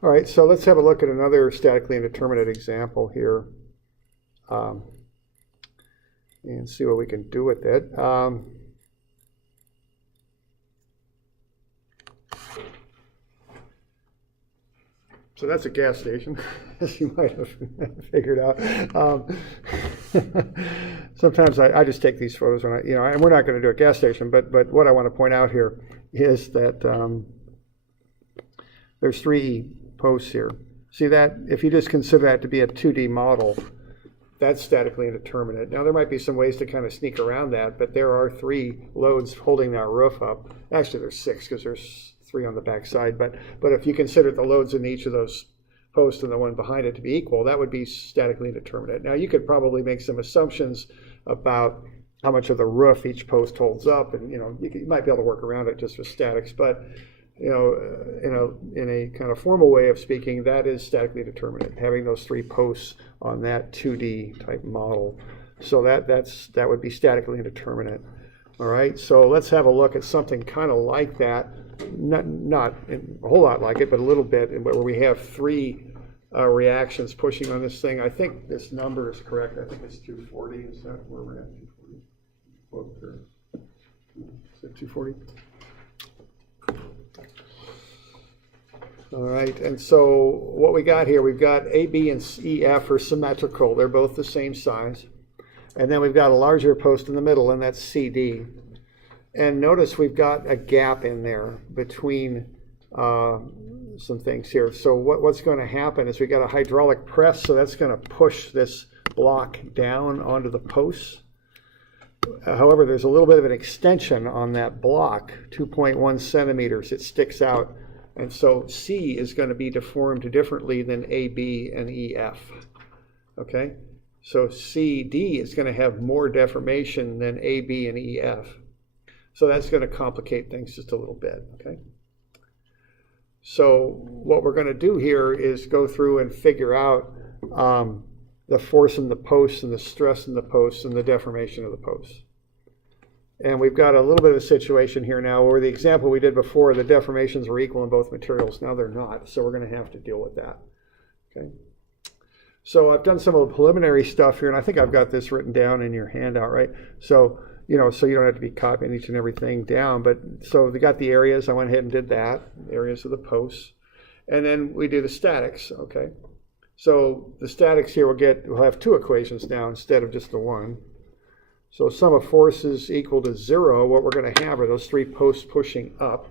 All right, so let's have a look at another statically indeterminate example here and see what we can do with it. So that's a gas station, as you might have figured out. Sometimes I just take these photos when and we're not going to do a gas station, but what I want to point out here is that there's 3 posts here. See that? If you just consider that to be a 2D model, that's statically indeterminate. Now there might be some ways to kind of sneak around that, but there are 3 loads holding that roof up. Actually, there's 6 because there's 3 on the back side. But if you consider the loads in each of those posts and the one behind it to be equal, that would be statically indeterminate. Now you could probably make some assumptions about how much of the roof each post holds up, and you might be able to work around it just with statics. But in a kind of formal way of speaking, that is statically determinate, having those 3 posts on that 2D type model. So that would be statically indeterminate. All right, so let's have a look at something kind of like that, not a whole lot like it, but a little bit, where we have 3 reactions pushing on this thing. I think this number is correct. I think it's 240. Is that where we're at? 240. Is it 240? All right, and so what we got here, we've got A, B, and EF are symmetrical. They're both the same size. And then we've got a larger post in the middle, and that's CD. And notice we've got a gap in there between some things here. So what's going to happen is we've got a hydraulic press, so that's going to push this block down onto the posts. However, there's a little bit of an extension on that block, 2.1 centimeters. It sticks out. And so C is going to be deformed differently than A, B, and EF. Okay? So CD is going to have more deformation than A, B, and EF. So that's going to complicate things just a little bit. Okay? So what we're going to do here is go through and figure out the force in the posts and the stress in the posts and the deformation of the posts. And we've got a little bit of a situation here now where the example we did before, the deformations were equal in both materials. Now they're not, so we're going to have to deal with that. Okay. So I've done some of the preliminary stuff here, and I think I've got this written down in your handout, right? So, so you don't have to be copying each and everything down. But so we got the areas. I went ahead and did that, areas of the posts. And then we do the statics, okay? So the statics here we'll have 2 equations now instead of just the one. So sum of forces equal to 0. What we're going to have are those 3 posts pushing up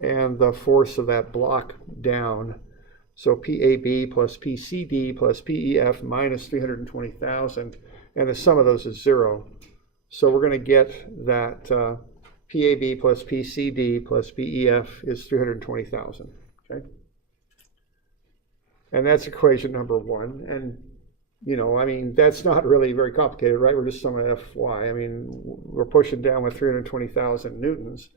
and the force of that block down. So PAB plus PCD plus PEF minus 320,000, and the sum of those is 0. So we're going to get that PAB plus PCD plus PEF is 320,000. Okay, and that's equation number 1. And that's not really very complicated, right? We're just summing Fy. We're pushing down with 320,000 newtons,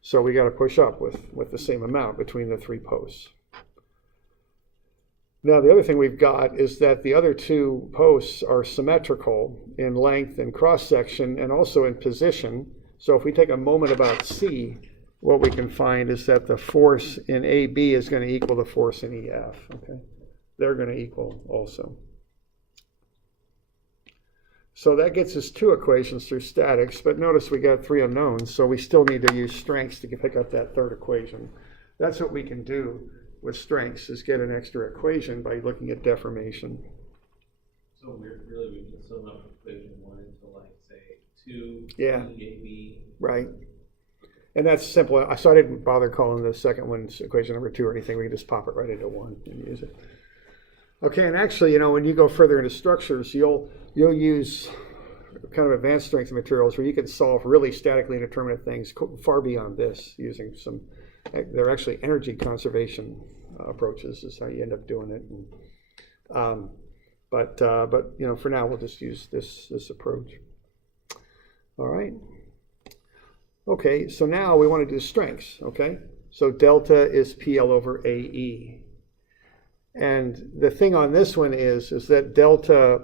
so we got to push up with the same amount between the 3 posts. Now, the other thing we've got is that the other 2 posts are symmetrical in length and cross-section and also in position. So if we take a moment about C, what we can find is that the force in AB is going to equal the force in EF. Okay, they're going to equal also. So that gets us 2 equations through statics, but notice we got 3 unknowns, so we still need to use strengths to pick up that 3rd equation. That's what we can do with strengths, is get an extra equation by looking at deformation. So we can sum up equation 1 into, say, 2 yeah. EAB. Right. And that's simple. So I didn't bother calling the second one equation number 2 or anything. We can just pop it right into 1 and use it. Okay, and actually, when you go further into structures, you'll use kind of advanced strength materials where you can solve really statically indeterminate things far beyond this using they're actually energy conservation approaches is how you end up doing it. And, but for now, we'll just use this approach. All right. Okay, so now we want to do strengths, okay? So delta is PL over AE. And the thing on this one is that delta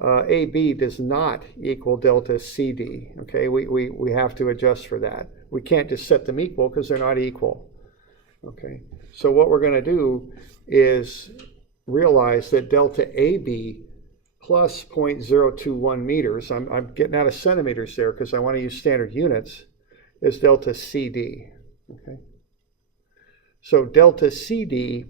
AB does not equal delta CD. Okay, we have to adjust for that. We can't just set them equal because they're not equal. Okay, so what we're going to do is realize that delta AB plus 0.021 meters, I'm getting out of centimeters there because I want to use standard units, is delta CD. Okay, so delta CD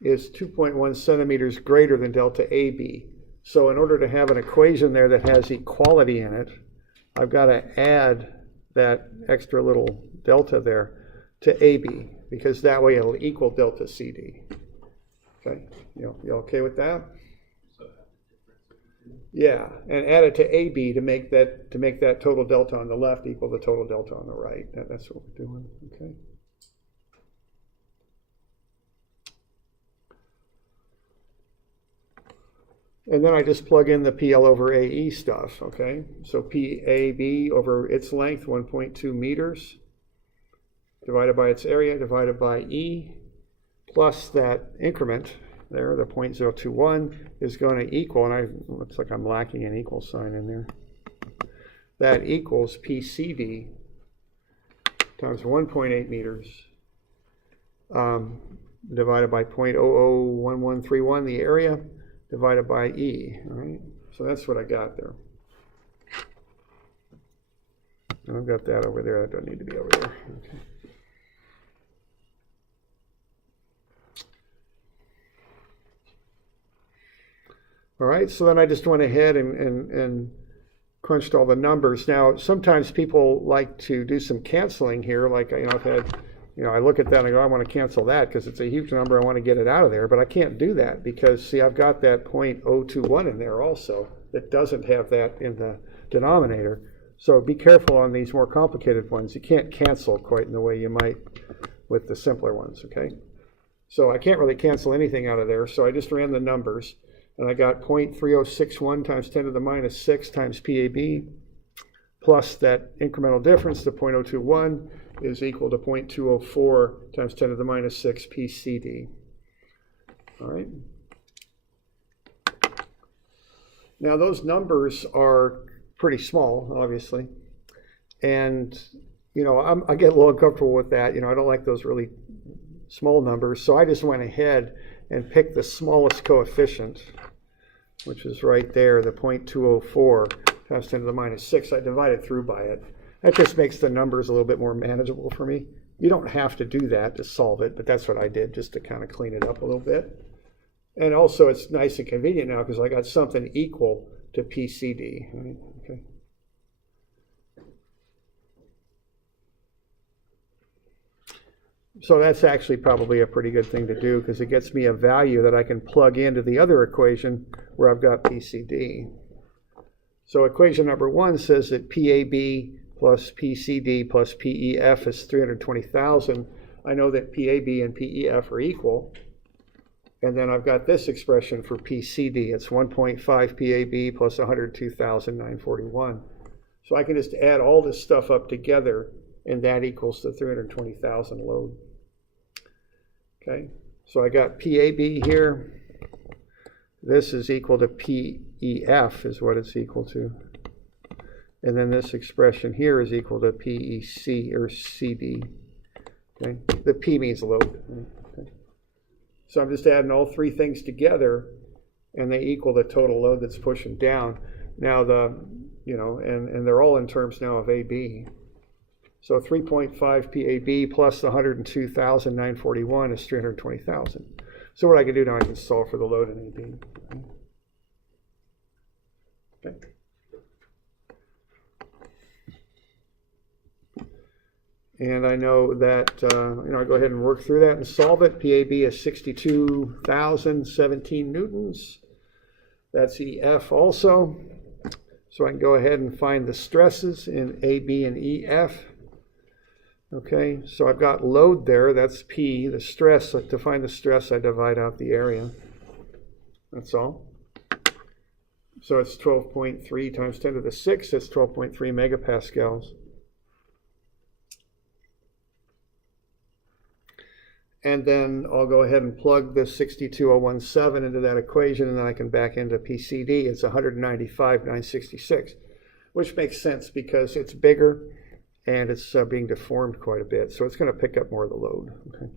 is 2.1 centimeters greater than delta AB. So in order to have an equation there that has equality in it, I've got to add that extra little delta there to AB, because that way it'll equal delta CD. Okay, you okay with that? So have the difference of the two. Yeah, and add it to AB to make that total delta on the left equal the total delta on the right. That's what we're doing. Okay. And then I just plug in the PL over AE stuff, okay? So PAB over its length, 1.2 meters, divided by its area, divided by E, plus that increment there, the 0.021, is going to equal, and looks like I'm lacking an equal sign in there. That equals PCD times 1.8 meters, divided by 0.001131, the area, divided by E, all right? So that's what I got there. And I've got that over there. That doesn't need to be over there. Okay. All right, so then I just went ahead and crunched all the numbers. Now, sometimes people like to do some canceling here, like, I've had, I look at that and I go, I want to cancel that because it's a huge number. I want to get it out of there, but I can't do that because, see, I've got that 0.021 in there also that doesn't have that in the denominator. So be careful on these more complicated ones. You can't cancel quite in the way you might with the simpler ones, okay? So I can't really cancel anything out of there, so I just ran the numbers, and I got 0.3061 times 10 to the minus 6 times PAB, plus that incremental difference, the 0.021, is equal to 0.204 times 10 to the minus 6 PCD. All right. Now those numbers are pretty small, obviously, and I get a little uncomfortable with that. I don't like those really small numbers, so I just went ahead and picked the smallest coefficient, which is right there, the 0.204 times 10 to the minus 6. I divided through by it. That just makes the numbers a little bit more manageable for me. You don't have to do that to solve it, but that's what I did just to kind of clean it up a little bit. And also it's nice and convenient now because I got something equal to PCD. Right? Okay. So that's actually probably a pretty good thing to do because it gets me a value that I can plug into the other equation where I've got PCD. So equation number 1 says that PAB plus PCD plus PEF is 320,000. I know that PAB and PEF are equal. And then I've got this expression for PCD. It's 1.5 PAB plus 102,941. So I can just add all this stuff up together, and that equals the 320,000 load. Okay, so I got PAB here. This is equal to PEF is what it's equal to. And then this expression here is equal to PEC or CD. Okay, the P means load. Okay. So I'm just adding all three things together, and they equal the total load that's pushing down. Now and they're all in terms now of AB. So 3.5 PAB plus the 102,941 is 320,000. So what I can do now, I can solve for the load in AB. Okay. And I know that, I go ahead and work through that and solve it. PAB is 62,017 newtons. That's EF also. So I can go ahead and find the stresses in AB and EF. Okay, so I've got load there, that's P. The stress, to find the stress, I divide out the area. That's all. So it's 12.3 times 10 to the 6, that's 12.3 megapascals. And then I'll go ahead and plug the 62017 into that equation, and then I can back into PCD. It's 195,966, which makes sense because it's bigger. and it's being deformed quite a bit, so it's going to pick up more of the load. Okay.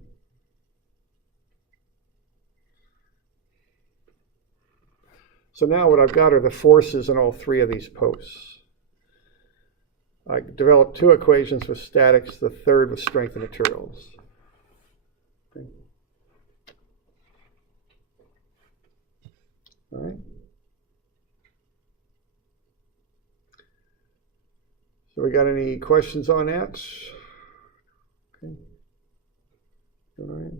So now what I've got are the forces in all three of these posts. I developed two equations with statics, the third with strength of materials. Okay. All right. So we got any questions on that? Okay. All right.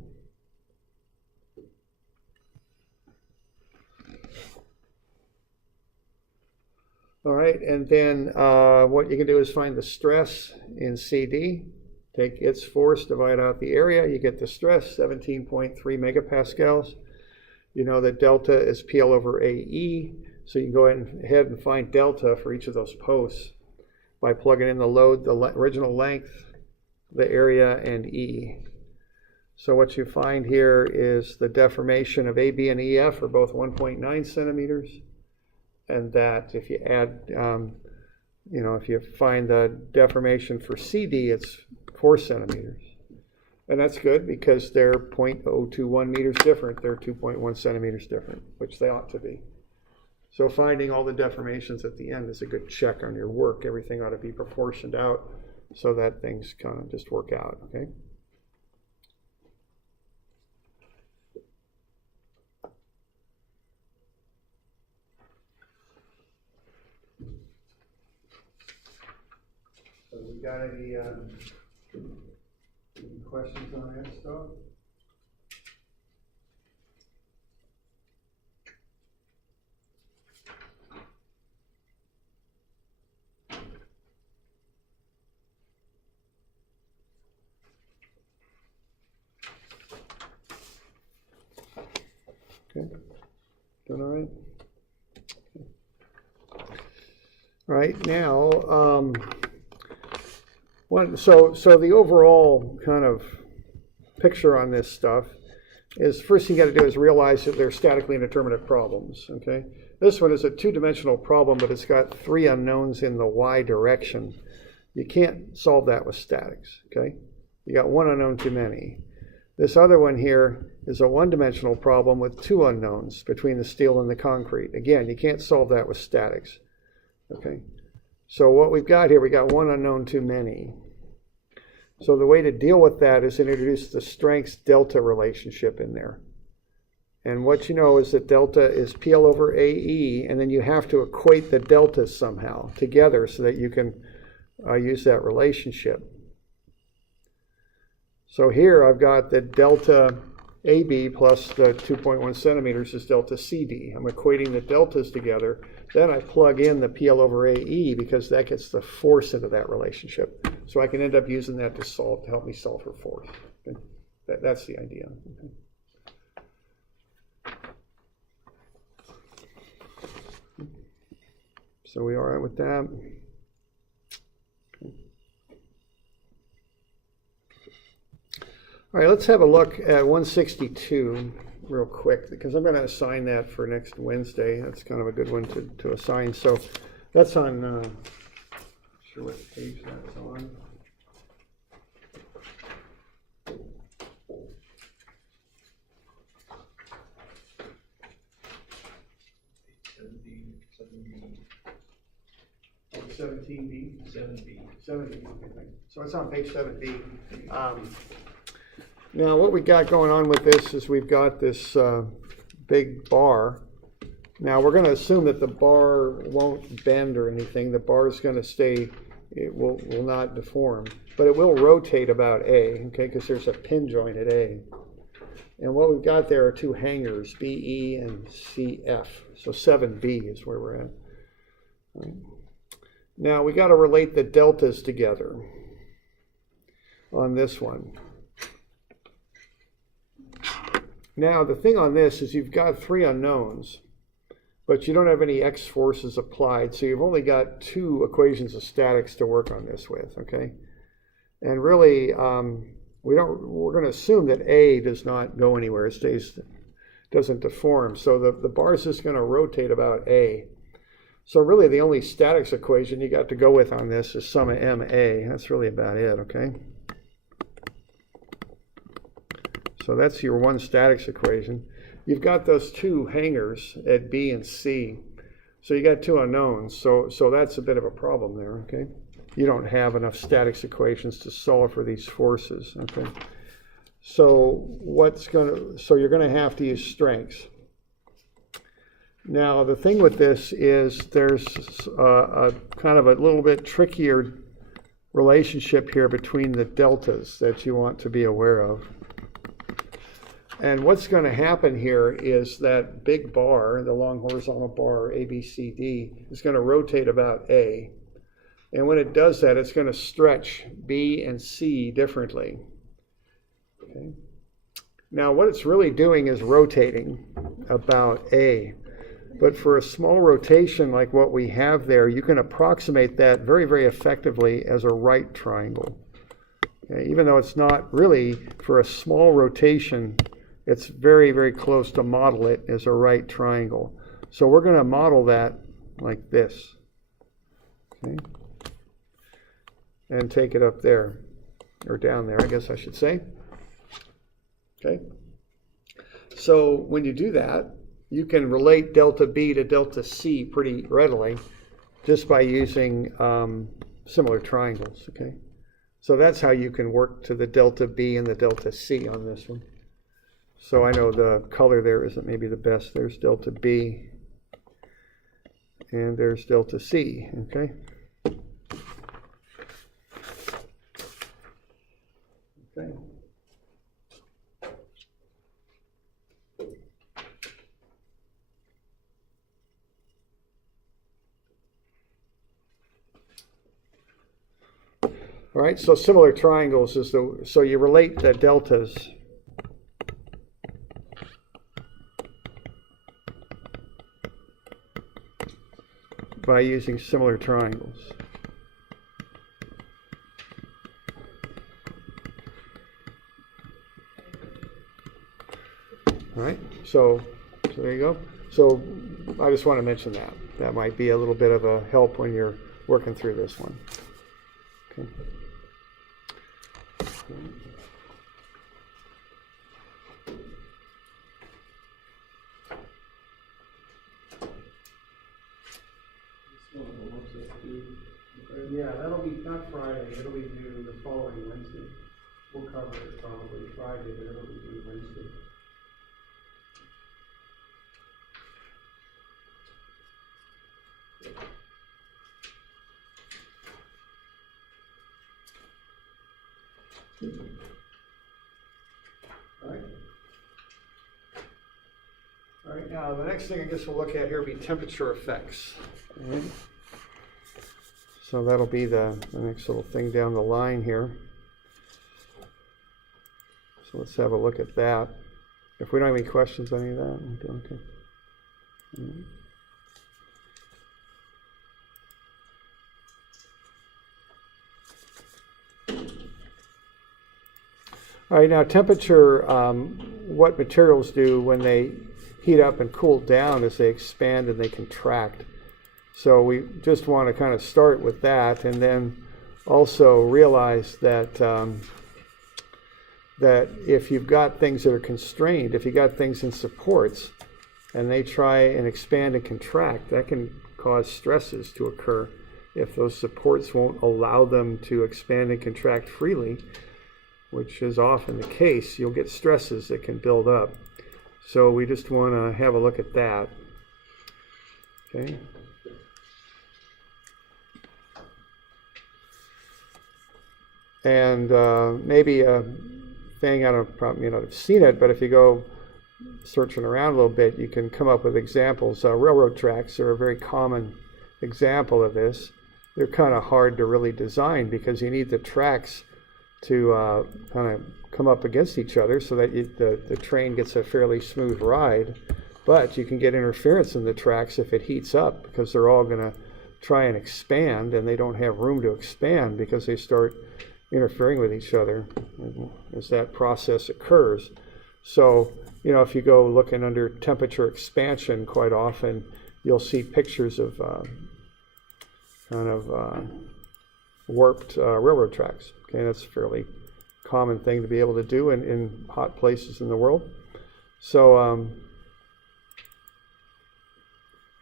All right, and then what you can do is find the stress in CD. Take its force, divide out the area, you get the stress, 17.3 megapascals. You know that delta is PL over AE, so you can go ahead and find delta for each of those posts by plugging in the load, the original length, the area, and E. So what you find here is the deformation of AB and EF are both 1.9 centimeters. And that if you add, if you find the deformation for CD, it's 4 centimeters. And that's good because they're 0.021 meters different. They're 2.1 centimeters different, which they ought to be. So finding all the deformations at the end is a good check on your work. Everything ought to be proportioned out so that things kind of just work out, okay? So we got any questions on that stuff? Okay, doing all right? All right, now, so the overall kind of picture on this stuff is first thing you got to do is realize that they're statically indeterminate problems, okay? This one is a two-dimensional problem, but it's got three unknowns in the y direction. You can't solve that with statics, okay? You got one unknown too many. This other one here is a one-dimensional problem with two unknowns between the steel and the concrete. Again, you can't solve that with statics, okay? So what we've got here, we got one unknown too many. So the way to deal with that is to introduce the strengths delta relationship in there. And what you know is that delta is PL over AE, and then you have to equate the deltas somehow together so that you can use that relationship. So here I've got the delta AB plus the 2.1 centimeters is delta CD. I'm equating the deltas together. Then I plug in the PL over AE because that gets the force into that relationship. So I can end up using that to help me solve for force. Okay? That's the idea. Okay. So we all right with that? Okay. All right, let's have a look at 162 real quick because I'm going to assign that for next Wednesday. That's kind of a good one to assign. So that's on, not sure what page that's on. Oh, 17B? 7B. 7B, okay. So it's on page 7B. Now what we got going on with this is we've got this big bar. Now we're going to assume that the bar won't bend or anything. The bar is going to stay, it will not deform, but it will rotate about A, okay, because there's a pin joint at A. And what we've got there are two hangers, BE and CF. So 7B is where we're at. All right. Now we got to relate the deltas together on this one. Now the thing on this is you've got three unknowns, but you don't have any x forces applied, so you've only got two equations of statics to work on this with, okay? And really, we're going to assume that A does not go anywhere, it doesn't deform, so the bar is just going to rotate about A. So really the only statics equation you got to go with on this is sum of MA. That's really about it, okay? So that's your one statics equation. You've got those two hangers at B and C. So you got two unknowns. So that's a bit of a problem there, okay? You don't have enough statics equations to solve for these forces, okay? So you're gonna have to use strengths. Now the thing with this is there's a kind of a little bit trickier relationship here between the deltas that you want to be aware of. And what's going to happen here is that big bar, the long horizontal bar, ABCD, is going to rotate about A. And when it does that, it's going to stretch B and C differently. Okay. Now what it's really doing is rotating about A. But for a small rotation like what we have there, you can approximate that very, very effectively as a right triangle. Okay. Even though it's not really, for a small rotation, it's very, very close to model it as a right triangle. So we're going to model that like this. Okay. And take it up there, or down there, I guess I should say. Okay. So when you do that, you can relate delta B to delta C pretty readily just by using similar triangles. Okay. So that's how you can work to the delta B and the delta C on this one. So I know the color there isn't maybe the best. There's delta B and there's delta C, okay? Okay. All right, so similar triangles is so you relate the deltas by using similar triangles. All right, so there you go. So I just want to mention that. That might be a little bit of a help when you're working through this one. Okay. Yeah, that'll be not Friday, it'll be due the following Wednesday. We'll cover it probably Friday, but it'll be due Wednesday. All right, now the next thing I guess we'll look at here will be temperature effects. All right. So that'll be the next little thing down the line here. So let's have a look at that. If we don't have any questions on any of that, okay. All right, now temperature, what materials do when they heat up and cool down is they expand and they contract. So we just want to kind of start with that, and then also realize that that if you've got things that are constrained, if you've got things in supports, and they try and expand and contract, that can cause stresses to occur if those supports won't allow them to expand and contract freely, which is often the case. You'll get stresses that can build up. So we just want to have a look at that. Okay. And maybe a thing, I don't probably may not have seen it, but if you go searching around a little bit, you can come up with examples. Railroad tracks are a very common example of this. They're kind of hard to really design because you need the tracks to kind of come up against each other so that the train gets a fairly smooth ride. But you can get interference in the tracks if it heats up because they're all going to try and expand, and they don't have room to expand because they start interfering with each other as that process occurs. So, you know, if you go looking under temperature expansion, quite often you'll see pictures of kind of warped railroad tracks. Okay, that's a fairly common thing to be able to do in hot places in the world. So,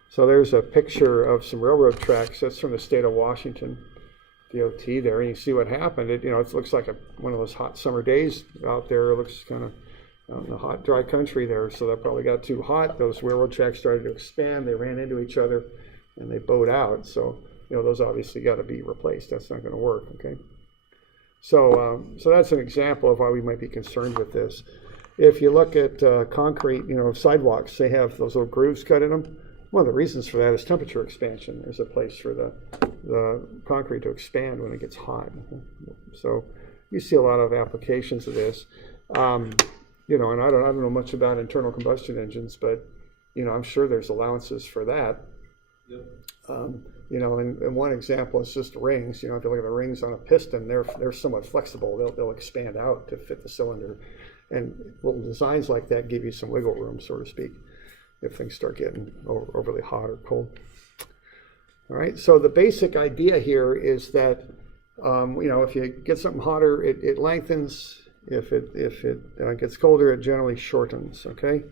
so there's a picture of some railroad tracks. That's from the state of Washington, DOT there, and you see what happened. It looks like one of those hot summer days out there. It looks kind of out in the hot, dry country there. So that probably got too hot. Those railroad tracks started to expand. They ran into each other, and they bowed out. So those obviously got to be replaced. That's not going to work. Okay. So so that's an example of why we might be concerned with this. If you look at concrete, sidewalks, they have those little grooves cut in them. One of the reasons for that is temperature expansion. There's a place for the concrete to expand when it gets hot. So you see a lot of applications of this. And I don't know much about internal combustion engines, but I'm sure there's allowances for that. Yep. And one example is just rings. If you look at the rings on a piston, they're somewhat flexible. They'll expand out to fit the cylinder, and little designs like that give you some wiggle room, so to speak, if things start getting overly hot or cold. All right. So the basic idea here is that if you get something hotter, it lengthens. If it gets colder, it generally shortens. Okay.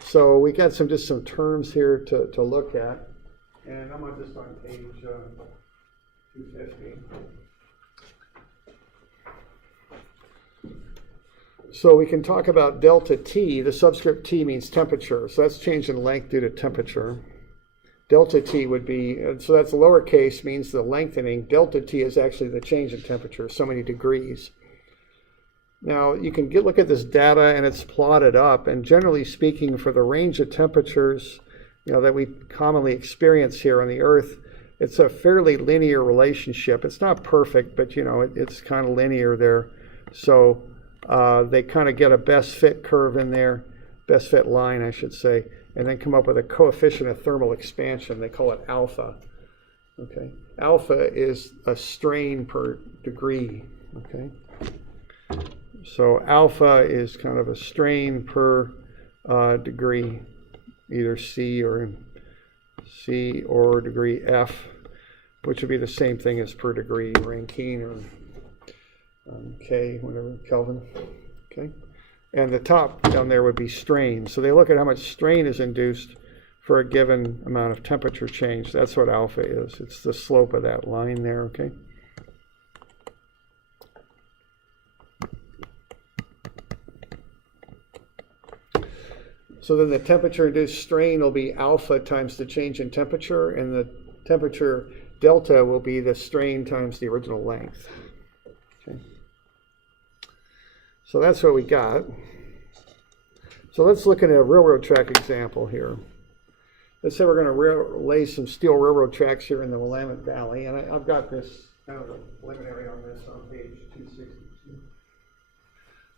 So we got just some terms here to look at. And I'm just on page 250. So we can talk about delta T. The subscript T means temperature. So that's change in length due to temperature. Delta T would be, so that's lowercase, means the lengthening. Delta T is actually the change in temperature, so many degrees. Now you can look at this data and it's plotted up. And generally speaking, for the range of temperatures that we commonly experience here on the Earth, it's a fairly linear relationship. It's not perfect, but it's kind of linear there. So they kind of get a best fit curve in there, best fit line, I should say, and then come up with a coefficient of thermal expansion. They call it alpha. Okay, alpha is a strain per degree. Okay, so alpha is kind of a strain per degree. Either C or degree F, which would be the same thing as per degree Rankine or K, whatever, Kelvin. Okay, and the top down there would be strain. So they look at how much strain is induced for a given amount of temperature change. That's what alpha is. It's the slope of that line there. Okay. So then the temperature-induced strain will be alpha times the change in temperature, and the temperature delta will be the strain times the original length. Okay. So that's what we got. So let's look at a railroad track example here. Let's say we're going to lay some steel railroad tracks here in the Willamette Valley, and I've got this kind of a preliminary on this on page 262.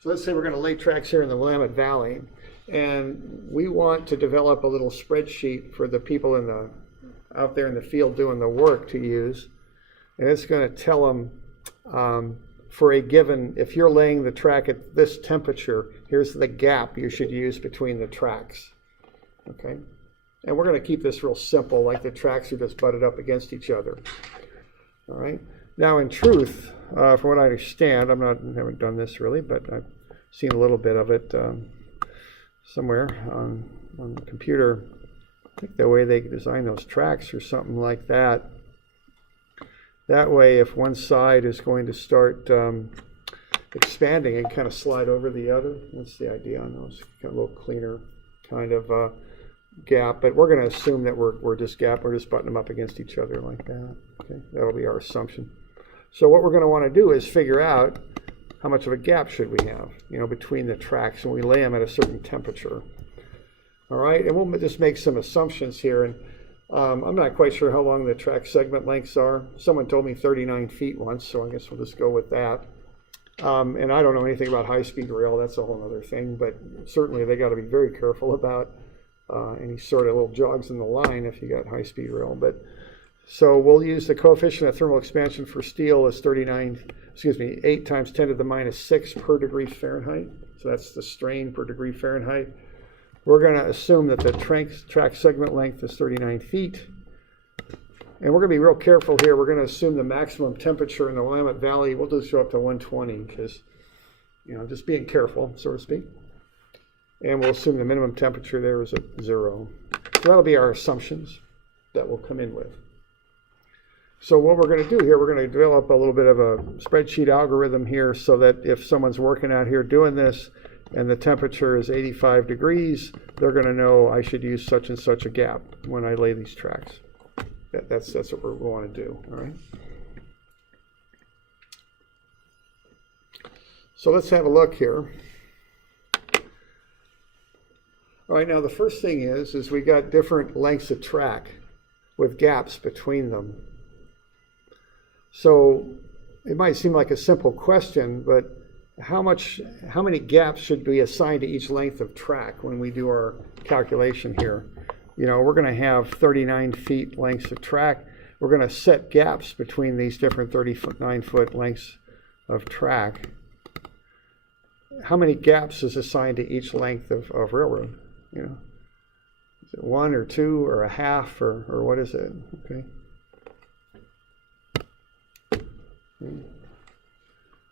So let's say we're going to lay tracks here in the Willamette Valley. And we want to develop a little spreadsheet for the people out there in the field doing the work to use. And it's going to tell them for a given, if you're laying the track at this temperature, here's the gap you should use between the tracks. Okay? And we're going to keep this real simple, like the tracks are just butted up against each other. All right? Now, in truth, from what I understand, I haven't done this really, but I've seen a little bit of it somewhere on the computer. I think the way they design those tracks or something like that. That way, if one side is going to start expanding and kind of slide over the other, that's the idea on those. Kind of a little cleaner kind of gap. But we're going to assume that we're just butting them up against each other like that. Okay, that'll be our assumption. So what we're going to want to do is figure out how much of a gap should we have, between the tracks, and we lay them at a certain temperature. All right, and we'll just make some assumptions here. And I'm not quite sure how long the track segment lengths are. Someone told me 39 feet once, so I guess we'll just go with that. And I don't know anything about high-speed rail. That's a whole other thing. But certainly they got to be very careful about any sort of little jogs in the line if you got high-speed rail. So we'll use the coefficient of thermal expansion for steel as 8 times 10 to the minus 6 per degree Fahrenheit. So that's the strain per degree Fahrenheit. We're going to assume that the track segment length is 39 feet. And we're going to be real careful here. We're going to assume the maximum temperature in the Willamette Valley. We'll just show up to 120 because, just being careful, so to speak. And we'll assume the minimum temperature there is at 0. So that'll be our assumptions that we'll come in with. So what we're going to do here, we're going to develop a little bit of a spreadsheet algorithm here so that if someone's working out here doing this and the temperature is 85 degrees, they're going to know I should use such and such a gap when I lay these tracks. That's what we want to do, all right? So let's have a look here. All right, now the first thing is we got different lengths of track with gaps between them. So it might seem like a simple question, but how many gaps should be assigned to each length of track when we do our calculation here? We're going to have 39 feet lengths of track. We're going to set gaps between these different 39-foot lengths of track. How many gaps is assigned to each length of railroad? Is it 1 or 2 or a half or what is it? Okay.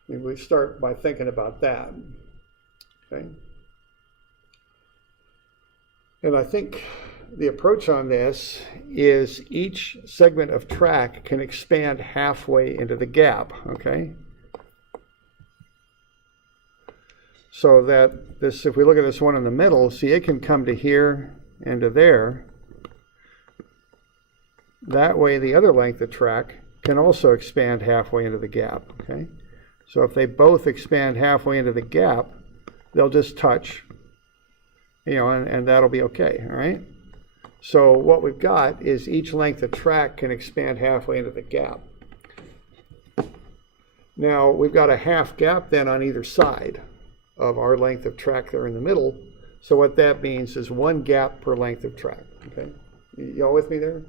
Maybe we start by thinking about that. Okay. And I think the approach on this is each segment of track can expand halfway into the gap, okay? So that this, if we look at this one in the middle, see it can come to here and to there. That way the other length of track can also expand halfway into the gap, okay? So if they both expand halfway into the gap, they'll just touch, and that'll be okay, all right? So what we've got is each length of track can expand halfway into the gap. Now we've got a half gap then on either side of our length of track there in the middle. So what that means is 1 gap per length of track, okay? Y'all with me there?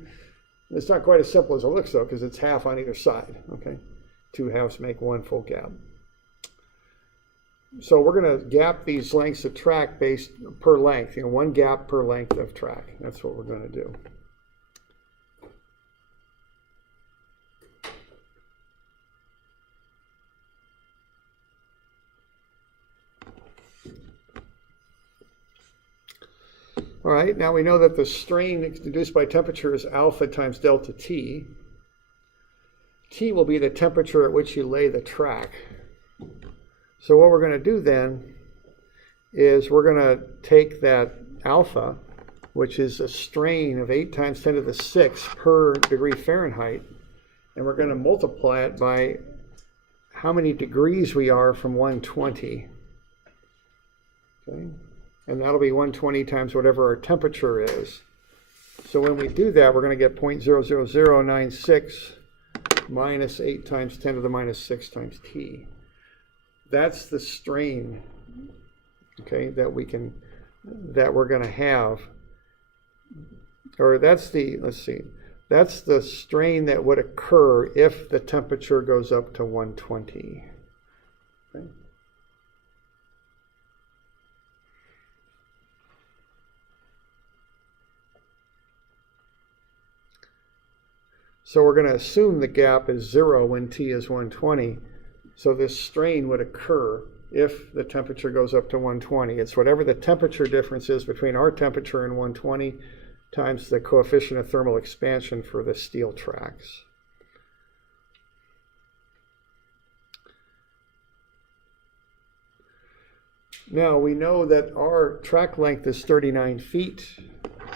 It's not quite as simple as it looks though, because it's half on either side, okay? 2 halves make 1 full gap. So we're going to gap these lengths of track based per length, 1 gap per length of track. That's what we're going to do. All right, now we know that the strain induced by temperature is alpha times delta T. T will be the temperature at which you lay the track. So what we're going to do then is we're going to take that alpha, which is a strain of 8 times 10 to the 6th per degree Fahrenheit, and we're going to multiply it by how many degrees we are from 120. Okay? And that'll be 120 times whatever our temperature is. So when we do that, we're going to get 0.00096 minus 8 times 10 to the minus 6 times T. That's the strain, okay, that we're going to have, or that's the, that's the strain that would occur if the temperature goes up to 120. Okay. So we're going to assume the gap is 0 when T is 120. So this strain would occur if the temperature goes up to 120. It's whatever the temperature difference is between our temperature and 120 times the coefficient of thermal expansion for the steel tracks. Now we know that our track length is 39 feet,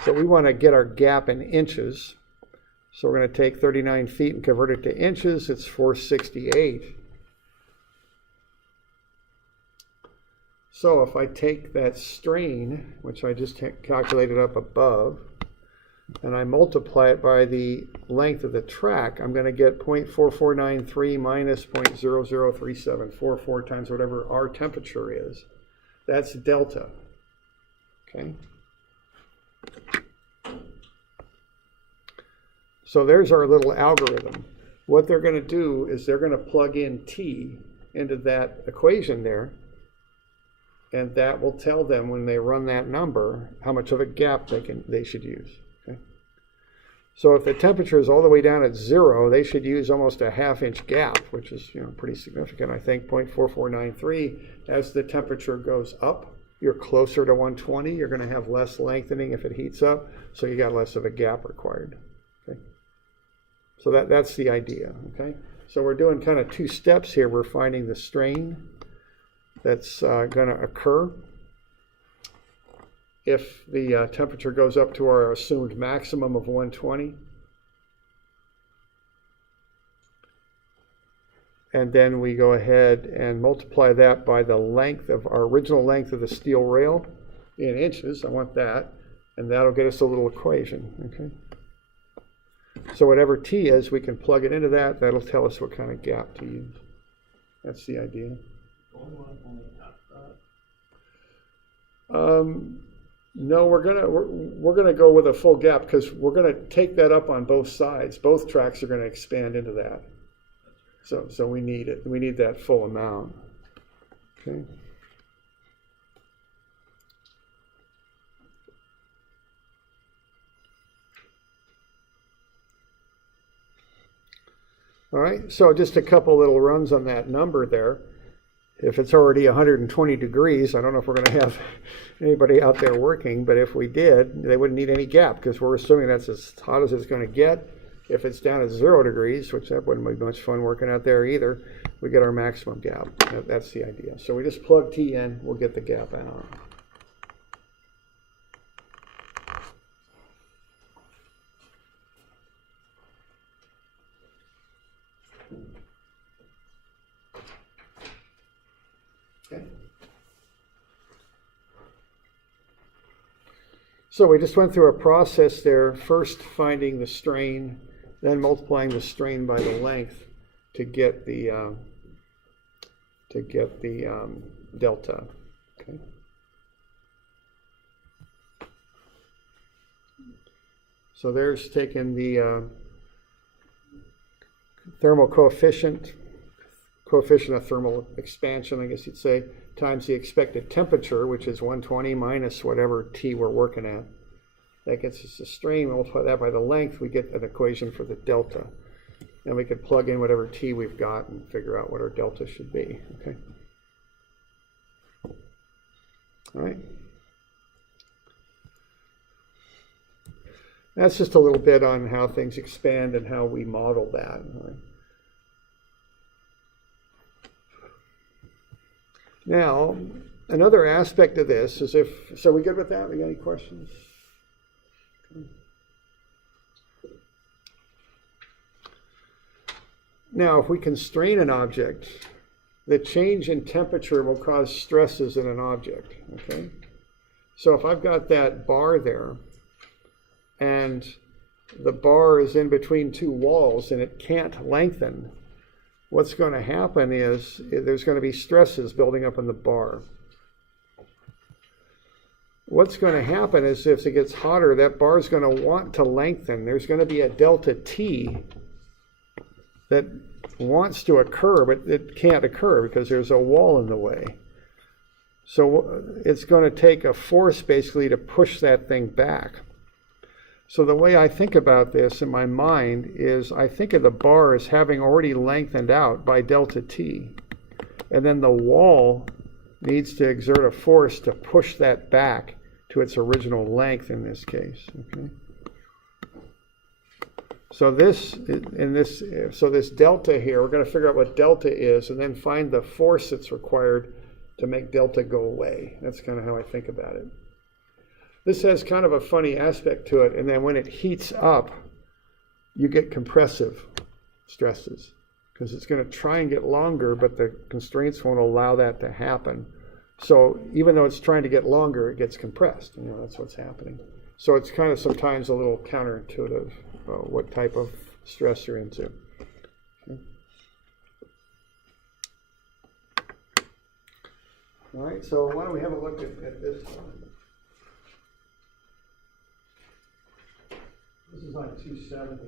so we want to get our gap in inches. So we're going to take 39 feet and convert it to inches. It's 468. So if I take that strain, which I just calculated up above, and I multiply it by the length of the track, I'm going to get 0.4493 minus 0.003744 times whatever our temperature is. That's delta. Okay. So there's our little algorithm. What they're going to do is they're going to plug in T into that equation there, and that will tell them when they run that number how much of a gap they should use. Okay? So if the temperature is all the way down at 0, they should use almost a ½ inch gap, which is pretty significant, I think, 0.4493. As the temperature goes up, you're closer to 120. You're going to have less lengthening if it heats up, so you got less of a gap required. Okay? So that's the idea. Okay? So we're doing kind of 2 steps here. We're finding the strain that's going to occur if the temperature goes up to our assumed maximum of 120. And then we go ahead and multiply that by the length of our original length of the steel rail in inches. I want that. And that'll get us a little equation. Okay. So whatever T is, we can plug it into that. That'll tell us what kind of gap to use. That's the idea. No, we're gonna go with a full gap because we're gonna take that up on both sides. Both tracks are gonna expand into that. So we need it. We need that full amount. Okay. All right, so just a couple little runs on that number there. If it's already 120 degrees, I don't know if we're going to have anybody out there working, but if we did, they wouldn't need any gap because we're assuming that's as hot as it's going to get. If it's down at 0 degrees, which that wouldn't be much fun working out there either, we get our maximum gap. That's the idea. So we just plug T in, we'll get the gap out. Okay. So we just went through a process there, first finding the strain, then multiplying the strain by the length to get the delta. Okay. So there's taken the thermal coefficient of thermal expansion, I guess you'd say, times the expected temperature, which is 120 minus whatever T we're working at. That gets us the strain. We multiply that by the length, we get an equation for the delta. And we could plug in whatever T we've got and figure out what our delta should be. Okay. All right. That's just a little bit on how things expand and how we model that. All right. Now, another aspect of this is so we good with that? We got any questions? Now, if we constrain an object, the change in temperature will cause stresses in an object, okay? So if I've got that bar there, and the bar is in between 2 walls and it can't lengthen, what's going to happen is there's going to be stresses building up in the bar. What's going to happen is if it gets hotter, that bar is going to want to lengthen. There's going to be a delta T that wants to occur, but it can't occur because there's a wall in the way. So it's going to take a force basically to push that thing back. So the way I think about this in my mind is I think of the bar as having already lengthened out by delta T. And then the wall needs to exert a force to push that back to its original length in this case. Okay. So this delta here, we're going to figure out what delta is and then find the force that's required to make delta go away. That's kind of how I think about it. This has kind of a funny aspect to it, and then when it heats up, you get compressive stresses because it's going to try and get longer, but the constraints won't allow that to happen. So even though it's trying to get longer, it gets compressed. That's what's happening. So it's kind of sometimes a little counterintuitive what type of stress you're into. Okay. All right, so why don't we have a look at this one? This is on 270.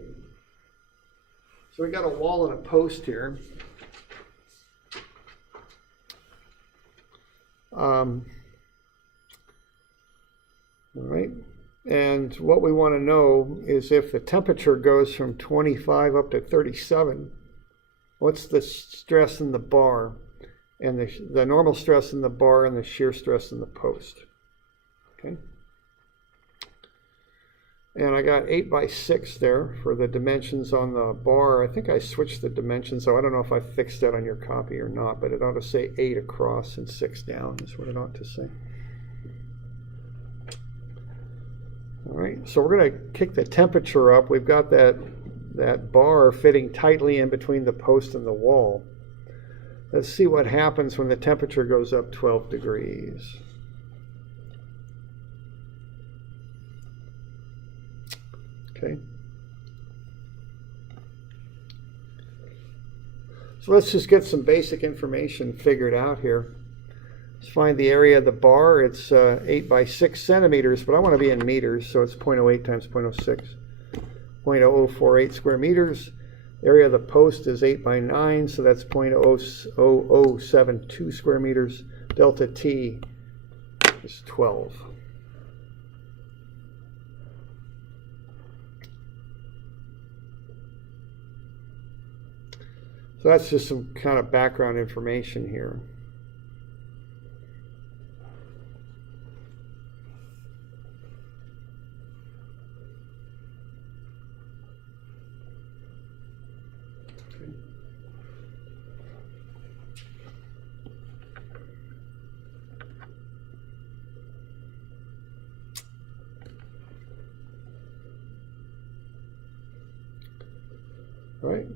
So we got a wall and a post here. All right. And what we want to know is if the temperature goes from 25 up to 37, what's the stress in the bar and the normal stress in the bar and the shear stress in the post. Okay. And I got 8 by 6 there for the dimensions on the bar. I think I switched the dimensions, so I don't know if I fixed that on your copy or not, but it ought to say 8 across and 6 down is what it ought to say. All right, so we're going to kick the temperature up. We've got that bar fitting tightly in between the post and the wall. Let's see what happens when the temperature goes up 12 degrees. Okay. So let's just get some basic information figured out here. Let's find the area of the bar. It's 8 by 6 centimeters, but I want to be in meters, so it's 0.08 times 0.06. 0.0048 square meters. Area of the post is 8 by 9, so that's 0.0072 square meters. Delta T is 12. So that's just some kind of background information here. Right.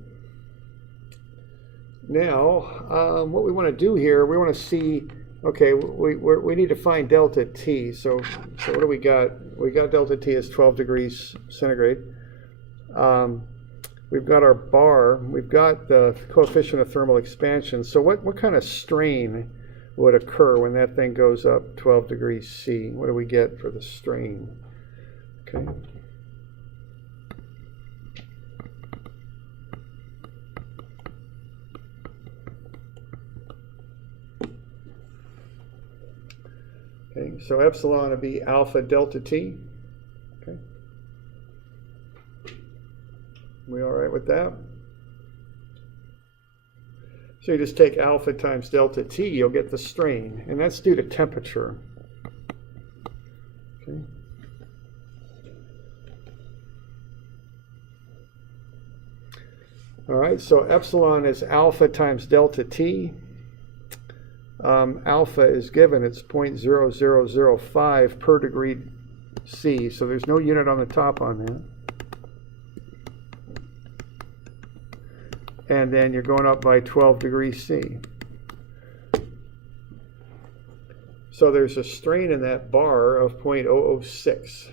Now, what we want to do here, we want to see, okay, we need to find delta T. So what do we got? We got delta T as 12 degrees centigrade. We've got our bar. We've got the coefficient of thermal expansion. So what kind of strain would occur when that thing goes up 12 degrees C? What do we get for the strain? Okay. Okay, so epsilon would be alpha delta T. Okay. We all right with that? So you just take alpha times delta T, you'll get the strain, and that's due to temperature. Okay. All right, so epsilon is alpha times delta T. Alpha is given, it's 0.0005 per degree C, so there's no unit on the top on that. And then you're going up by 12 degrees C. So there's a strain in that bar of 0.006.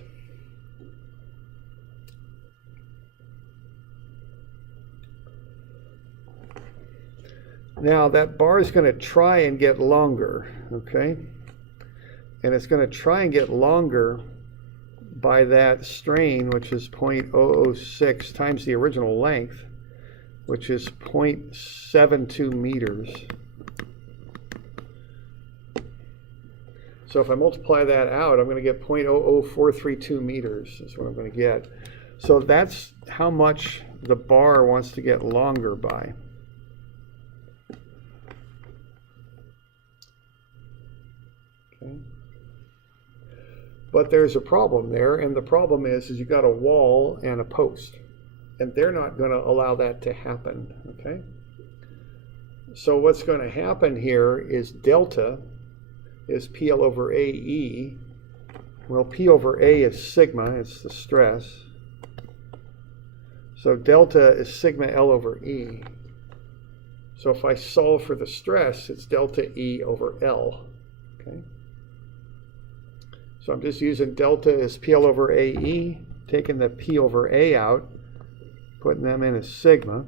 Now that bar is going to try and get longer, okay? And it's going to try and get longer by that strain, which is 0.006 times the original length, which is 0.72 meters. So if I multiply that out, I'm going to get 0.00432 meters is what I'm going to get. So that's how much the bar wants to get longer by. Okay. But there's a problem there, and the problem is you've got a wall and a post, and they're not going to allow that to happen, okay? So what's going to happen here is delta is PL over AE. Well, P over A is sigma, it's the stress. So delta is sigma L over E. So if I solve for the stress, it's delta E over L, okay? So I'm just using delta as PL over AE, taking the P over A out, putting them in as sigma,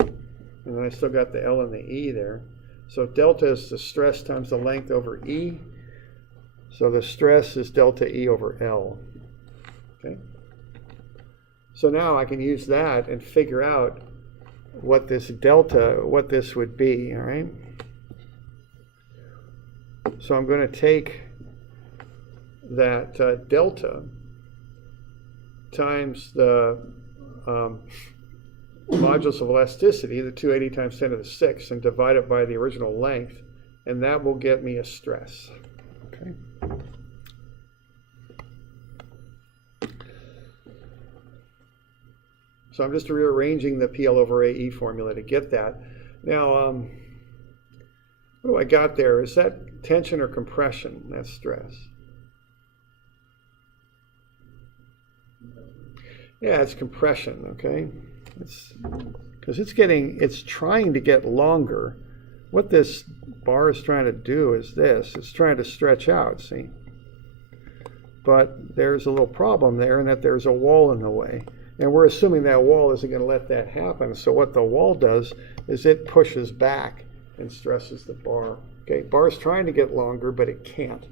and then I still got the L and the E there. So delta is the stress times the length over E. So the stress is delta E over L. Okay. So now I can use that and figure out what this delta, what this would be, all right? So I'm going to take that delta, times the modulus of elasticity, the 280 times 10 to the 6, and divide it by the original length, and that will get me a stress. Okay. So I'm just rearranging the PL over AE formula to get that. Now, what do I got there? Is that tension or compression? That's stress. Yeah, it's compression, okay? Because it's trying to get longer. What this bar is trying to do is this. It's trying to stretch out, see? But there's a little problem there in that there's a wall in the way. And we're assuming that wall isn't going to let that happen. So what the wall does is it pushes back and stresses the bar. Okay, bar's trying to get longer, but it can't.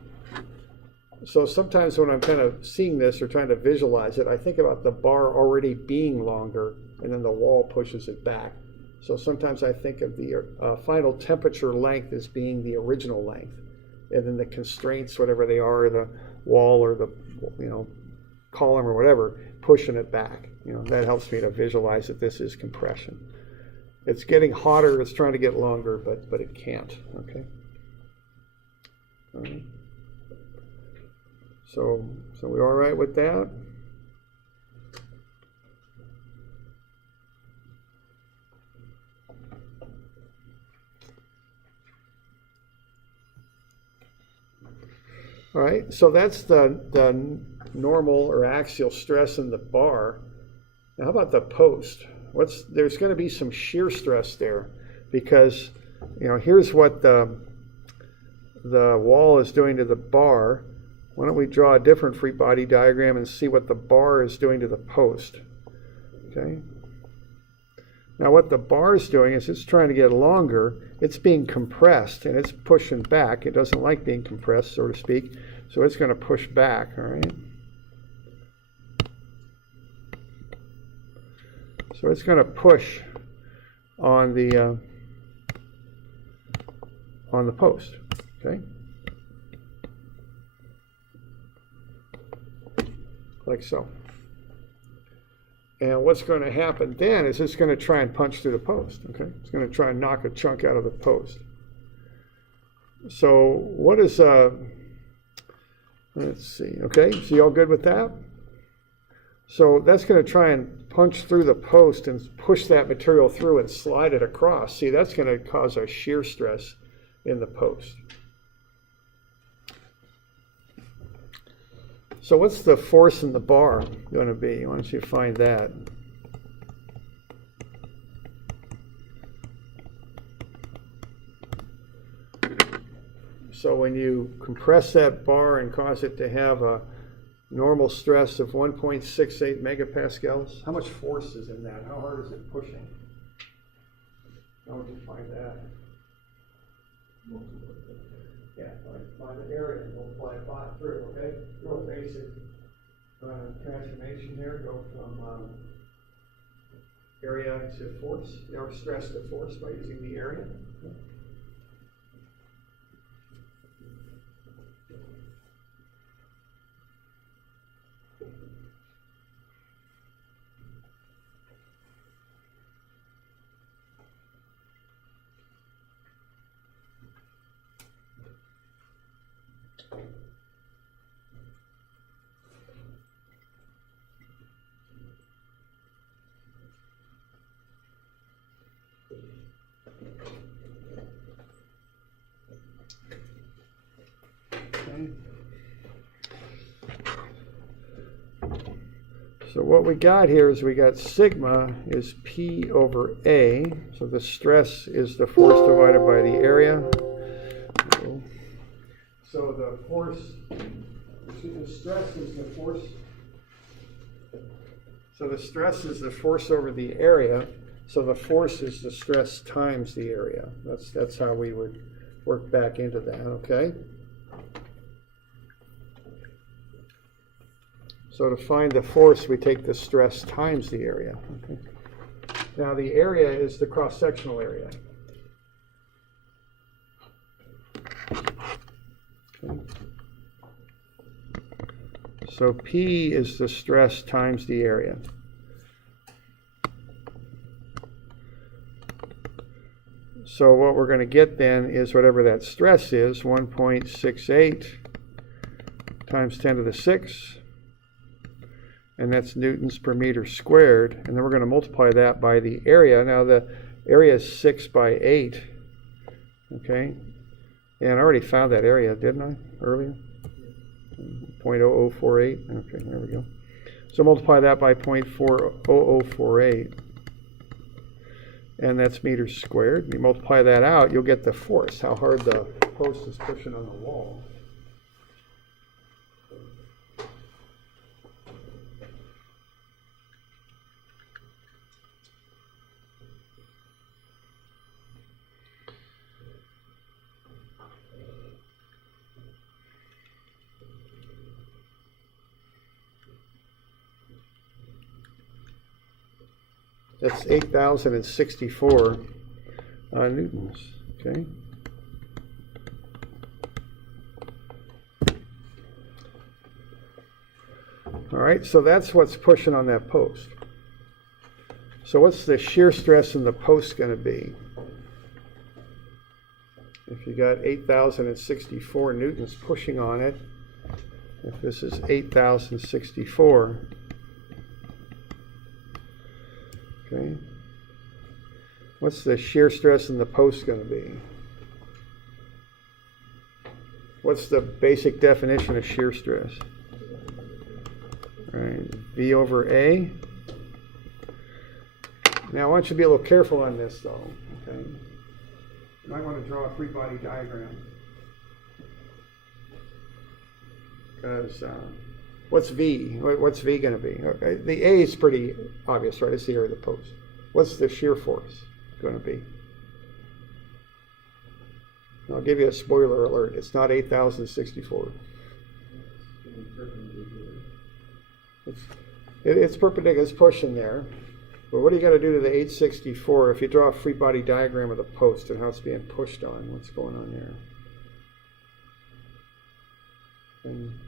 So sometimes when I'm kind of seeing this or trying to visualize it, I think about the bar already being longer, and then the wall pushes it back. So sometimes I think of the final temperature length as being the original length, and then the constraints, whatever they are, the wall or the column or whatever, pushing it back. That helps me to visualize that this is compression. It's getting hotter, it's trying to get longer, but it can't. Okay. All right. So we all right with that? All right, so that's the normal or axial stress in the bar. Now how about the post? There's going to be some shear stress there, because here's what the wall is doing to the bar. Why don't we draw a different free body diagram and see what the bar is doing to the post? Okay. Now what the bar is doing is it's trying to get longer. It's being compressed and it's pushing back. It doesn't like being compressed, so to speak. So it's going to push back, all right? So it's going to push on the post, okay? Like so. And what's going to happen then is it's going to try and punch through the post, okay? It's going to try and knock a chunk out of the post. So what is, let's see, okay? So you all good with that? So that's going to try and punch through the post and push that material through and slide it across. See, that's going to cause a shear stress in the post. So what's the force in the bar going to be? Why don't you find that? So when you compress that bar and cause it to have a normal stress of 1.68 megapascals, how much force is in that? How hard is it pushing? How would you find that? Yeah, find the area and multiply it through, okay? Real basic transformation here. Go from area to force, or stress to force by using the area. Okay. So what we got here is we got sigma is P over A. So the stress is the force divided by the area. So the force, the stress is the force. So the stress is the force over the area. So the force is the stress times the area. That's how we would work back into that, okay? So to find the force, we take the stress times the area. Okay. Now the area is the cross-sectional area. Okay. So P is the stress times the area. So what we're going to get then is whatever that stress is, 1.68 times 10 to the 6, and that's newtons per meter squared. And then we're going to multiply that by the area. Now the area is 6 by 8, okay? And I already found that area, didn't I, earlier? 0.0048, okay, there we go. So multiply that by 0.40048. And that's meters squared. You multiply that out, you'll get the force, how hard the post is pushing on the wall. That's 8,064 newtons, okay? All right, so that's what's pushing on that post. So what's the shear stress in the post going to be? If you got 8,064 newtons pushing on it, if this is 8,064, okay, what's the shear stress in the post going to be? What's the basic definition of shear stress? All right, V over A. Now I want you to be a little careful on this though, okay? You might want to draw a free body diagram. Because what's V? What's V going to be? Okay, the A is pretty obvious, right? It's the area of the post. What's the shear force going to be? I'll give you a spoiler alert. It's not 8,064. It's perpendicular. It's pushing there. But what are you going to do to the 864 if you draw a free body diagram of the post and how it's being pushed on? What's going on there? And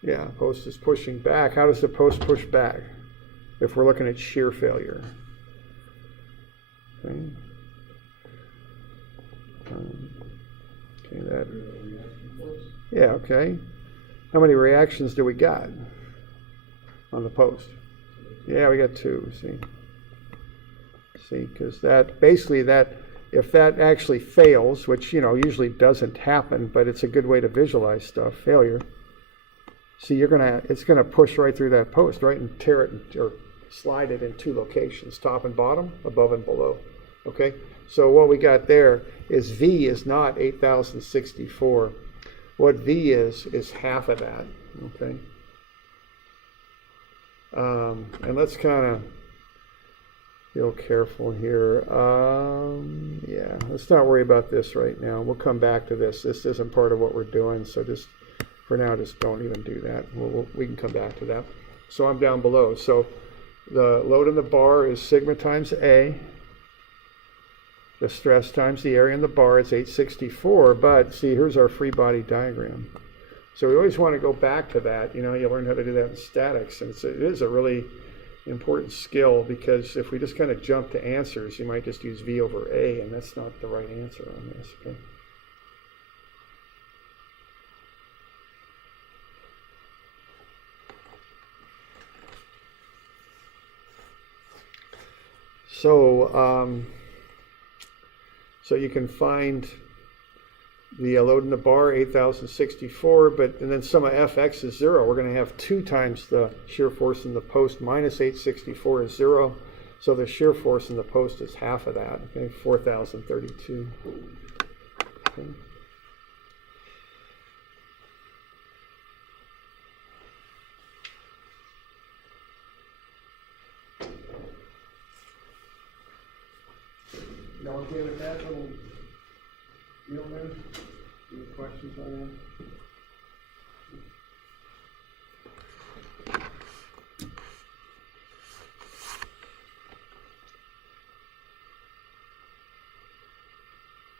yeah, post is pushing back. How does the post push back if we're looking at shear failure? Okay. Okay, that. Yeah, okay. How many reactions do we got on the post? Yeah, we got 2, see, because that, basically that, if that actually fails, which, you know, usually doesn't happen, but it's a good way to visualize stuff, failure. See, it's gonna push right through that post, right, and tear it, or slide it in 2 locations, top and bottom, above and below, okay? So what we got there is V is not 8,064. What V is half of that, okay? And let's kind of be a little careful here. Yeah, let's not worry about this right now. We'll come back to this. This isn't part of what we're doing, so just for now, just don't even do that. We can come back to that. So I'm down below. So the load in the bar is sigma times A. The stress times the area in the bar is 864. But see, here's our free body diagram. So we always want to go back to that. You know, you learn how to do that in statics, and it is a really important skill, because if we just kind of jump to answers, you might just use V over A, and that's not the right answer on this. Okay. So you can find the load in the bar, 8,064, and then sum of Fx is 0. We're going to have 2 times the shear force in the post. Minus 864 is 0. So the shear force in the post is half of that, okay, 4,032. Okay. You okay with that little deal there? Any questions on that?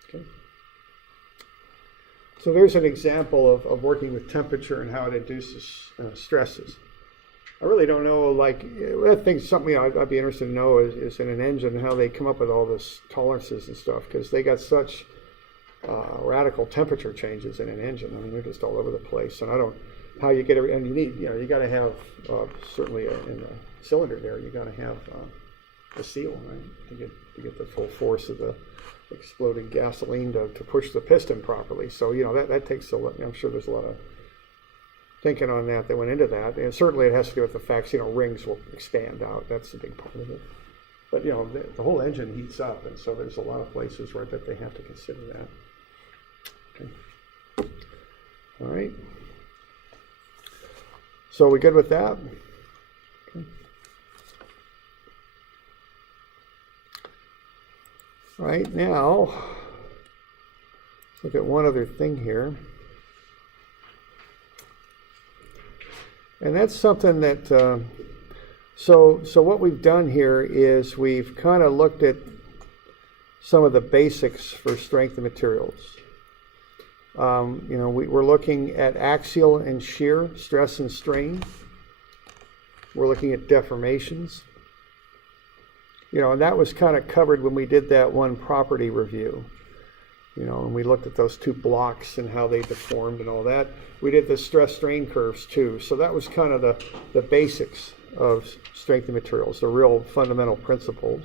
Okay. So So there's an example of working with temperature and how it induces stresses. I really don't know, like, I think something I'd be interested to know is in an engine how they come up with all this tolerances and stuff, because they got such radical temperature changes in an engine. I mean, they're just all over the place. And I don't, how you get it, and you need, you got to have, certainly in the cylinder there, you got to have the seal, right, to get the full force of the exploding gasoline to push the piston properly. So, that takes a lot, I'm sure there's a lot of thinking on that went into that. And certainly it has to do with the fact, rings will expand out. That's a big part of it. But, the whole engine heats up, and so there's a lot of places, right, that they have to consider that. Okay. All right. So are we good with that? Okay. All right, now, let's look at one other thing here. And that's something that, so what we've done here is we've kind of looked at some of the basics for strength of materials. We're looking at axial and shear, stress and strain. We're looking at deformations. And that was kind of covered when we did that one property review. And we looked at those two blocks and how they deformed and all that. We did the stress strain curves too. So that was kind of the basics of strength of materials, the real fundamental principles.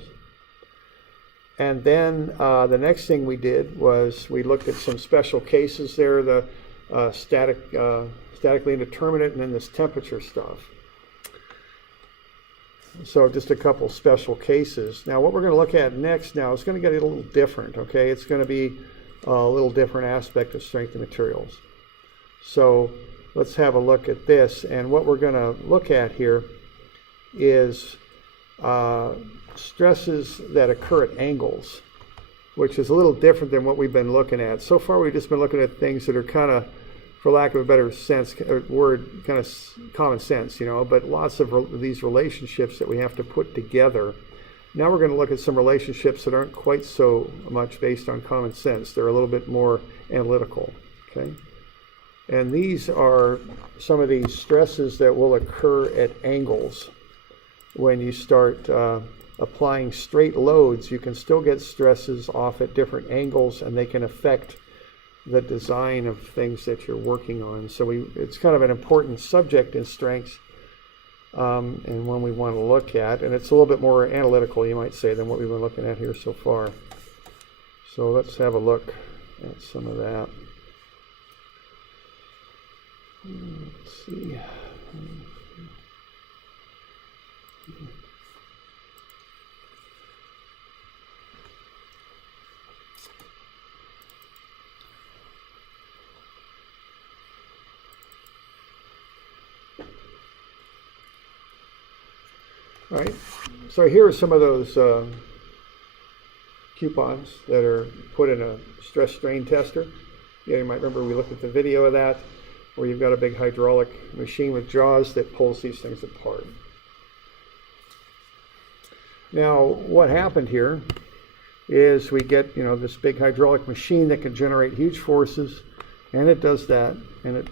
And then the next thing we did was we looked at some special cases there, the statically indeterminate, and then this temperature stuff. So just a couple special cases. Now what we're going to look at next now is going to get a little different, okay? It's going to be a little different aspect of strength of materials. So let's have a look at this. And what we're going to look at here is stresses that occur at angles, which is a little different than what we've been looking at. So far we've just been looking at things that are kind of, for lack of a better sense, word, kind of common sense, but lots of these relationships that we have to put together. Now we're going to look at some relationships that aren't quite so much based on common sense. They're a little bit more analytical, okay? And these are some of these stresses that will occur at angles. When you start applying straight loads, you can still get stresses off at different angles, and they can affect the design of things that you're working on. So it's kind of an important subject in strengths, and one we want to look at. And it's a little bit more analytical, you might say, than what we've been looking at here so far. So let's have a look at some of that. Let's see. All right, so here are some of those coupons that are put in a stress strain tester. Yeah, you might remember we looked at the video of that, where you've got a big hydraulic machine with jaws that pulls these things apart. Now, what happened here is we get, this big hydraulic machine that can generate huge forces, and it does that, and it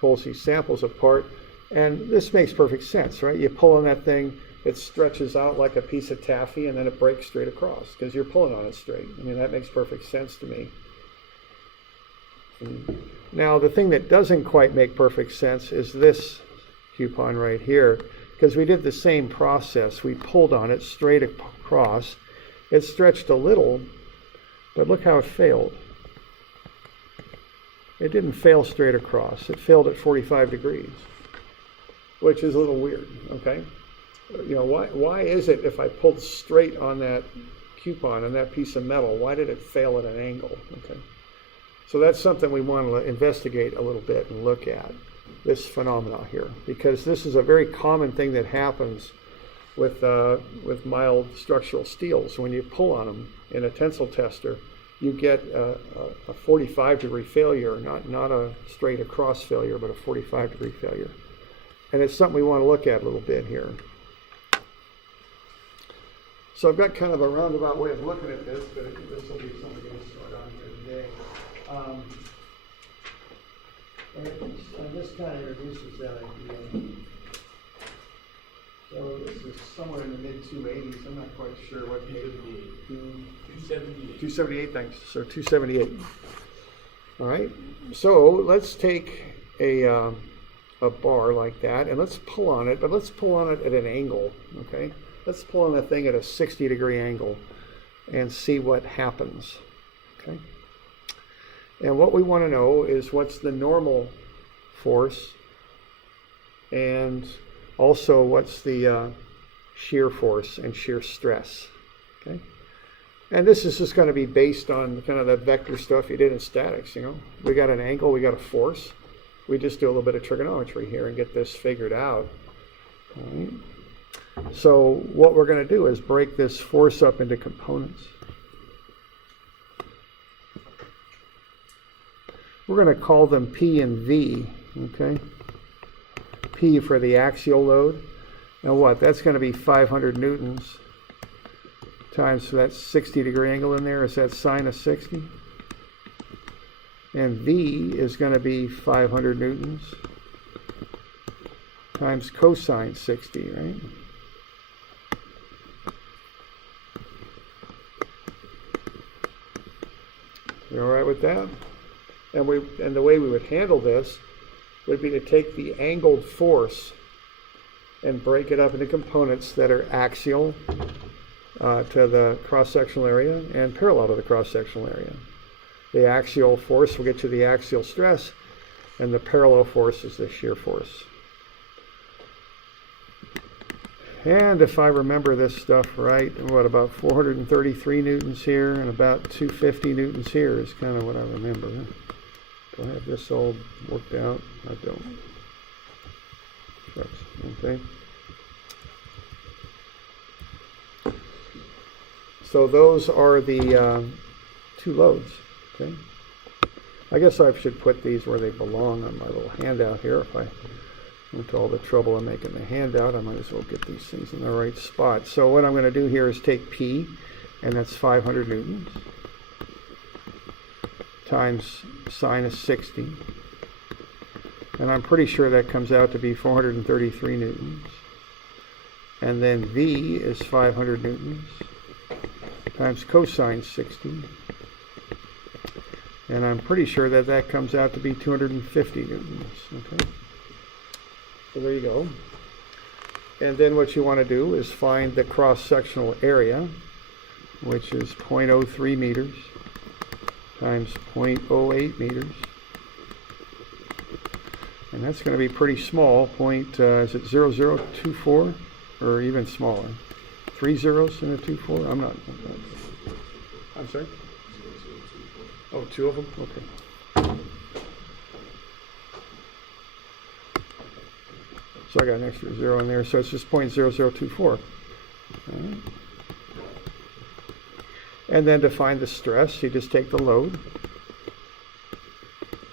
pulls these samples apart. And this makes perfect sense, right? You pull on that thing, it stretches out like a piece of taffy, and then it breaks straight across because you're pulling on it straight. I mean, that makes perfect sense to me. Now, the thing that doesn't quite make perfect sense is this coupon right here, because we did the same process. We pulled on it straight across. It stretched a little, but look how it failed. It didn't fail straight across. It failed at 45 degrees, which is a little weird, okay? Why is it if I pulled straight on that coupon and that piece of metal, why did it fail at an angle, okay? So that's something we want to investigate a little bit and look at, this phenomena here, because this is a very common thing that happens with mild structural steels. When you pull on them in a tensile tester, you get a 45-degree failure, not a straight across failure, but a 45-degree failure. And it's something we want to look at a little bit here. So I've got kind of a roundabout way of looking at this, but this will be something we're going to start on here today. And this kind of introduces that idea. So this is somewhere in the mid-280s. I'm not quite sure what. 278. 278, thanks. So 278. All right. So let's take a bar like that, and let's pull on it, but let's pull on it at an angle, okay? Let's pull on the thing at a 60-degree angle and see what happens, okay? And what we want to know is what's the normal force, and also what's the shear force and shear stress, okay? And this is just going to be based on kind of that vector stuff you did in statics, you know? We got an angle, we got a force. We just do a little bit of trigonometry here and get this figured out. All right. So what we're going to do is break this force up into components. We're going to call them P and V, okay? P for the axial load. Now what? That's going to be 500 newtons times that 60-degree angle in there. Is that sine of 60? And V is going to be 500 newtons times cosine 60, right? You all right with that? And the way we would handle this would be to take the angled force and break it up into components that are axial to the cross-sectional area and parallel to the cross-sectional area. The axial force will get you the axial stress, and the parallel force is the shear force. And if I remember this stuff right, what, about 433 newtons here and about 250 newtons here is kind of what I remember. Do I have this all worked out? I don't. Shucks. Okay. So those are the two loads. Okay. I guess I should put these where they belong on my little handout here. If I went to all the trouble of making the handout, I might as well get these things in the right spot. So what I'm going to do here is take P, and that's 500 newtons, times sine of 60. And I'm pretty sure that comes out to be 433 newtons. And then V is 500 newtons, times cosine 60. And I'm pretty sure that that comes out to be 250 newtons, okay? So there you go. And then what you want to do is find the cross-sectional area, which is 0.03 meters times 0.08 meters. And that's going to be pretty small, is it 0024 or even smaller? 3 zeros and a 24? I'm sorry? Oh, two of them? Okay. So I got an extra zero in there, so it's just 0.0024. All right. And then to find the stress, you just take the load,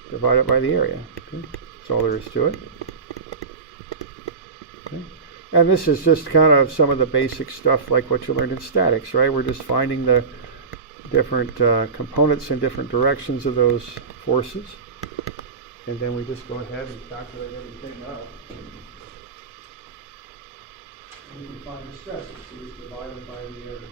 divide it by the area. Okay. That's all there is to it. Okay. And this is just kind of some of the basic stuff like what you learned in statics, right? We're just finding the different components in different directions of those forces. And then we just go ahead and calculate everything out. And you can find the stresses, so just divide them by the area.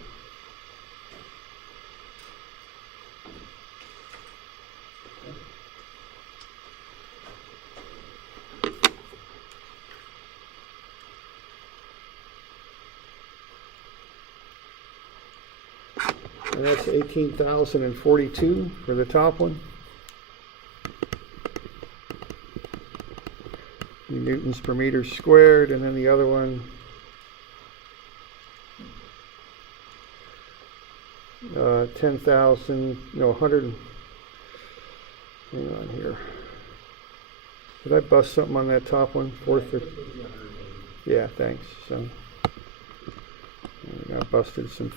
And that's 18,042 for the top one. Newtons per meter squared, and then the other one, 10,000, no, 100. Hang on here. Did I bust something on that top one? Yeah, thanks. So I got busted some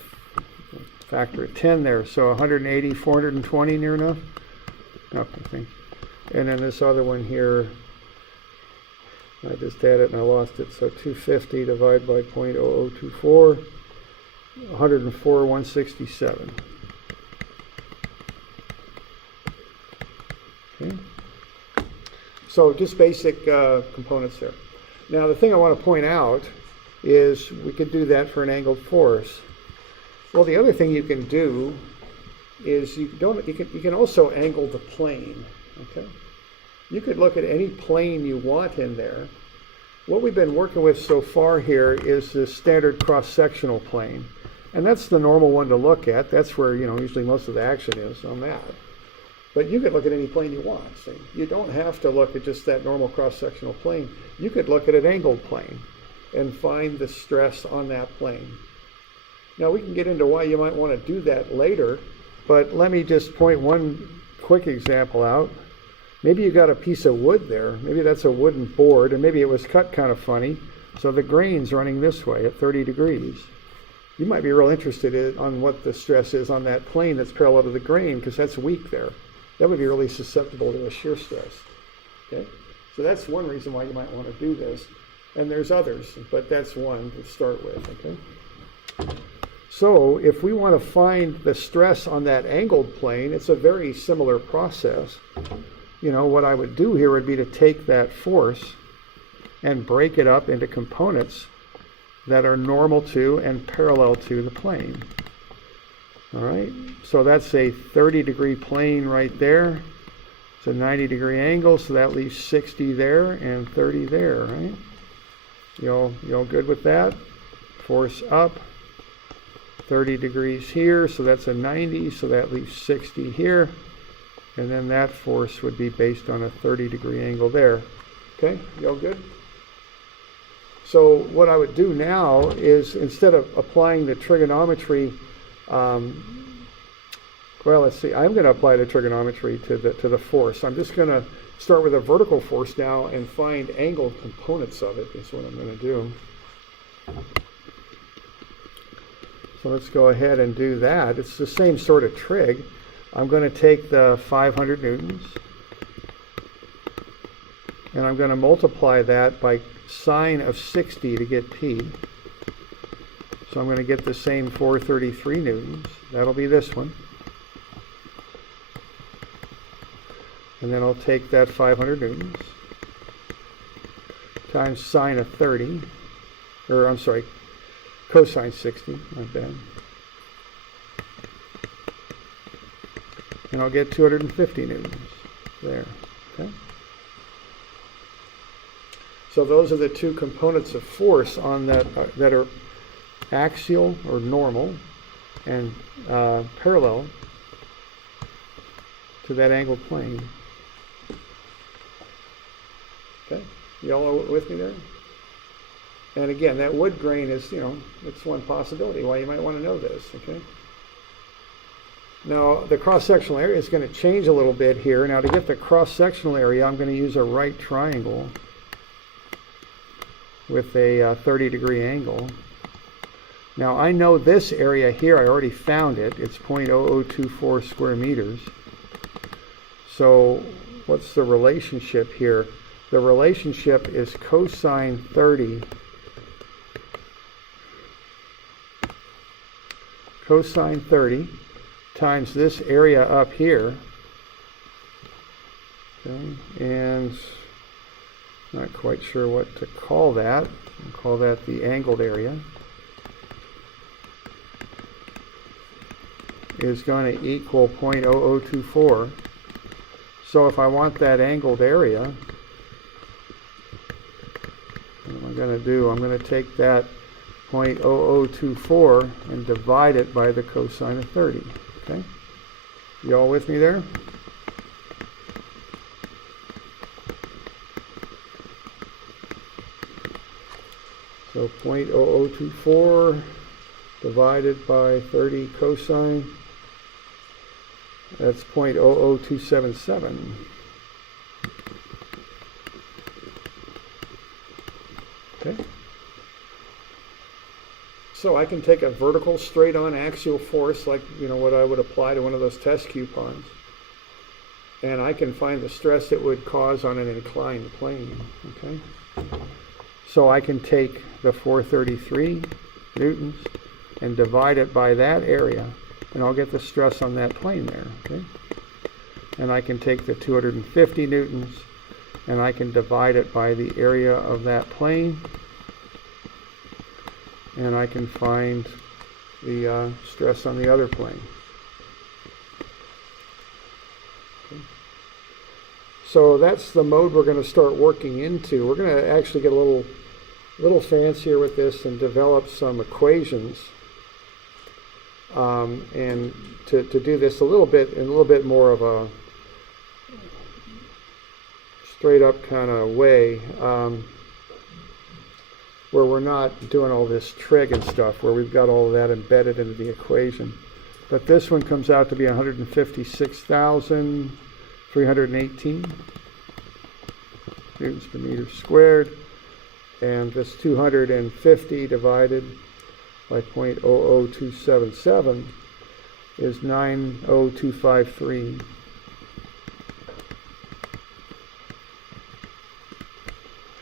factor of 10 there. So 180, 420 near enough? Okay, thanks. And then this other one here, I just had it and I lost it. So 250 divided by 0.0024, 104, 167. Okay. So just basic components there. Now the thing I want to point out is we could do that for an angled force. Well, the other thing you can do is you can also angle the plane. Okay, you could look at any plane you want in there. What we've been working with so far here is the standard cross-sectional plane, and that's the normal one to look at. That's where usually most of the action is on that. But you could look at any plane you want. So you don't have to look at just that normal cross-sectional plane. You could look at an angled plane and find the stress on that plane. Now we can get into why you might want to do that later, but let me just point one quick example out. Maybe you got a piece of wood there. Maybe that's a wooden board, and maybe it was cut kind of funny, so the grain's running this way at 30 degrees. You might be real interested on what the stress is on that plane that's parallel to the grain, because that's weak there. That would be really susceptible to a shear stress. Okay, so that's one reason why you might want to do this, and there's others, but that's one to start with. Okay, so if we want to find the stress on that angled plane, it's a very similar process. What I would do here would be to take that force and break it up into components that are normal to and parallel to the plane. All right, so that's a 30-degree plane right there. It's a 90-degree angle, so that leaves 60 there and 30 there, right? You all good with that? Force up, 30 degrees here, so that's a 90, so that leaves 60 here. And then that force would be based on a 30-degree angle there. Okay, you all good? So what I would do now is, instead of applying the trigonometry, well, let's see, I'm going to apply the trigonometry to the force. I'm just going to start with a vertical force now and find angled components of it is what I'm going to do. So let's go ahead and do that. It's the same sort of trig. I'm going to take the 500 newtons and I'm going to multiply that by sine of 60 to get P. So I'm going to get the same 433 newtons. That'll be this one. And then I'll take that 500 newtons times sine of 30, or I'm sorry, cosine 60, not bad. And I'll get 250 newtons there. Okay. So those are the two components of force on that are axial or normal and parallel to that angled plane. Okay, you all with me there? And again, that wood grain is, it's one possibility why you might want to know this. Okay. Now the cross-sectional area is going to change a little bit here. Now to get the cross-sectional area, I'm going to use a right triangle with a 30-degree angle. Now I know this area here, I already found it. It's 0.0024 square meters. So what's the relationship here? The relationship is cosine 30 times this area up here. Okay, and not quite sure what to call that. I'll call that the angled area. Is going to equal 0.0024. So if I want that angled area, what am I going to do? I'm going to take that 0.0024 and divide it by the cosine of 30. Okay? You all with me there? So 0.0024 divided by 30 cosine, that's 0.00277. Okay. So I can take a vertical straight on axial force like what I would apply to one of those test coupons, and I can find the stress it would cause on an inclined plane. Okay. So I can take the 433 newtons and divide it by that area, and I'll get the stress on that plane there. Okay. And I can take the 250 newtons and I can divide it by the area of that plane, and I can find the stress on the other plane. Okay. So that's the mode we're going to start working into. We're going to actually get a little fancier with this and develop some equations, and to do this a little bit more of a straight up kind of way, where we're not doing all this trig and stuff, where we've got all of that embedded into the equation. But this one comes out to be 156,318 newtons per meter squared, and this 250 divided by 0.00277 is 90253.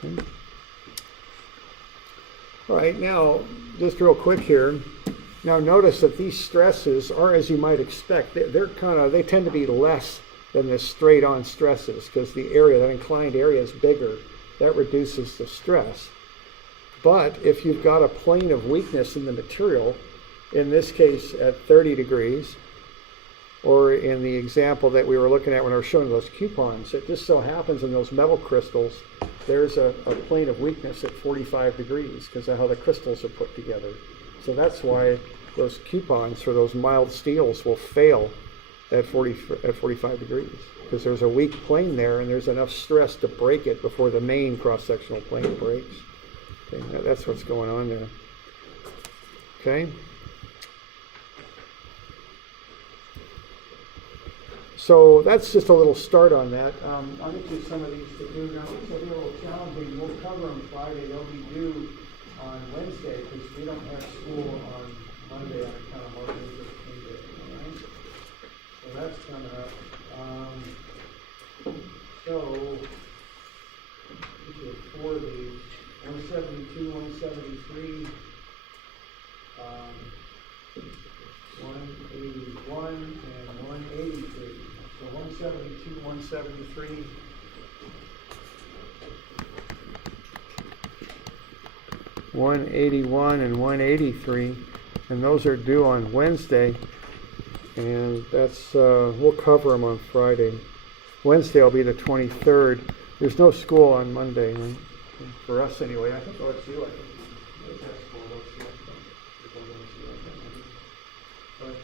Okay. All right, now just real quick here. Now notice that these stresses are, as you might expect, they tend to be less than the straight-on stresses, because the area, that inclined area, is bigger. That reduces the stress. But if you've got a plane of weakness in the material, in this case at 30 degrees, or in the example that we were looking at when I was showing those coupons, it just so happens in those metal crystals, there's a plane of weakness at 45 degrees because of how the crystals are put together. So that's why those coupons for those mild steels will fail at 45 degrees, because there's a weak plane there and there's enough stress to break it before the main cross-sectional plane breaks. Okay, that's what's going on there. Okay. So that's just a little start on that. I'll get you some of these to do. Now these will be a little challenging. We'll cover them Friday. They'll be due on Wednesday because we don't have school on Monday on account of Martin Luther King Day. All right? So that's coming up. So these are 4 of these. 172, 173, 181, and 183. So 172, 173. 181 and 183, and those are due on Wednesday, and that's we'll cover them on Friday. Wednesday will be the 23rd. There's no school on Monday, right? For us anyway. I think OSU, but that's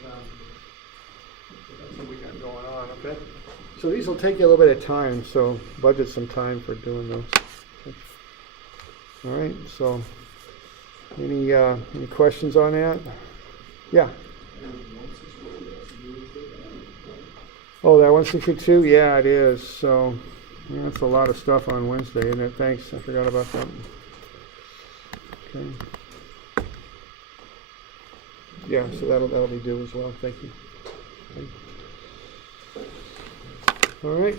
what we got going on. Okay. So these will take you a little bit of time, so budget some time for doing those. Okay. All right. So any questions on that? Yeah. Oh, that 162? Yeah, it is. So yeah, that's a lot of stuff on Wednesday, isn't it? Thanks. I forgot about that. Okay. Yeah, so that'll be due as well. Thank you. Okay. All right.